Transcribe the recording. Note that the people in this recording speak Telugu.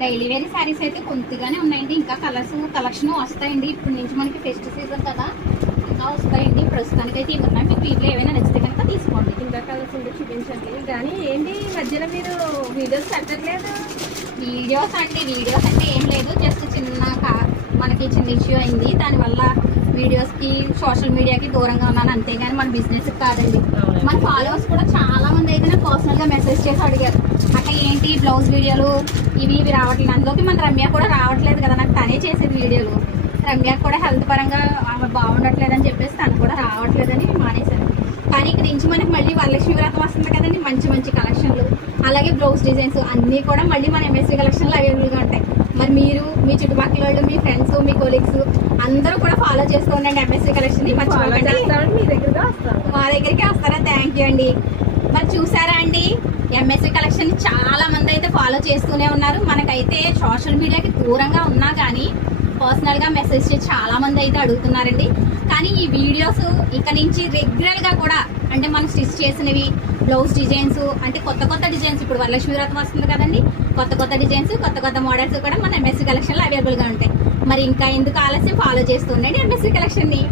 డైలీ వేర్ శారీస్ అయితే కొద్దిగానే ఉన్నాయండి. ఇంకా కలెక్షన్ వస్తాయండి. ఇప్పటి నుంచి మనకి ఫెస్ట్ సీజన్ కదా, ఇంకా వస్తాయండి. ప్రస్తుతానికి అయితే ఇవి ఉన్నాయి. మీకు వీటిలో ఏమైనా నచ్చితే కనుక తీసుకోండి. ఇంకా కలర్స్ ఉంటే చూపించండి. కానీ ఏంటి ఈ మధ్యలో మీరు వీడియోస్ పెట్టట్లేదు? వీడియోస్ అంటే ఏం లేదు, జస్ట్ మనకి చిన్న ఇష్యూ అయింది. దానివల్ల వీడియోస్కి సోషల్ మీడియాకి దూరంగా ఉన్నాను అంతేగాని మన బిజినెస్ కాదండి. మన ఫాలోవర్స్ కూడా చాలా మంది అయితే నాకు పర్సనల్గా మెసేజ్ చేసి అడిగారు, అక్కడ ఏంటి బ్లౌజ్ వీడియోలు ఇవి రావట్లేదు. అందులోకి మన రమ్య కూడా రావట్లేదు కదా, నాకు తనే చేసేది వీడియోలు. రమ్యకు కూడా హెల్త్ పరంగా ఆమె బాగుండట్లేదు అని చెప్పేసి తను కూడా రావట్లేదని మానేశారు. కానీ ఇక్కడ నుంచి మనకి మళ్ళీ వరలక్ష్మి వ్రతం వస్తుంది కదండి, మంచి మంచి కలెక్షన్లు అలాగే బ్లౌజ్ డిజైన్స్ అన్నీ కూడా మళ్ళీ మన ఎంఎస్వి కలెక్షన్లో అవైలబుల్గా ఉంటాయి. మరి మీరు మీ చుట్టుపక్కల వాళ్ళు, మీ ఫ్రెండ్స్, మీ కొలీగ్స్ అందరూ కూడా ఫాలో చేస్తూ ఉండండి ఎంఎస్వి కలెక్షన్. మా దగ్గరికి వస్తారా? థ్యాంక్ యూ అండి. మరి చూసారా అండి, ఎంఎస్వి కలెక్షన్ చాలా మంది అయితే ఫాలో చేస్తూనే ఉన్నారు. మనకైతే సోషల్ మీడియాకి దూరంగా ఉన్నా కానీ పర్సనల్గా మెసేజ్ చేసి చాలా మంది అయితే అడుగుతున్నారండి. కానీ ఈ వీడియోస్ ఇక నుంచి రెగ్యులర్గా కూడా అంటే మనం స్టిచ్ చేసినవి బ్లౌజ్ డిజైన్స్ అంటే కొత్త డిజైన్స్, ఇప్పుడు వరలక్ష్మి వ్రతం వస్తుంది కదండి, కొత్త డిజైన్స్ కొత్త మోడల్స్ కూడా మన ఎంఎస్వి కలెక్షన్లో అవైలబుల్గా ఉంటాయి. మరి ఇంకా ఎందుకు ఆలస్యం, ఫాలో చేస్తూ ఉండండి ఎంఎస్వి కలెక్షన్ని.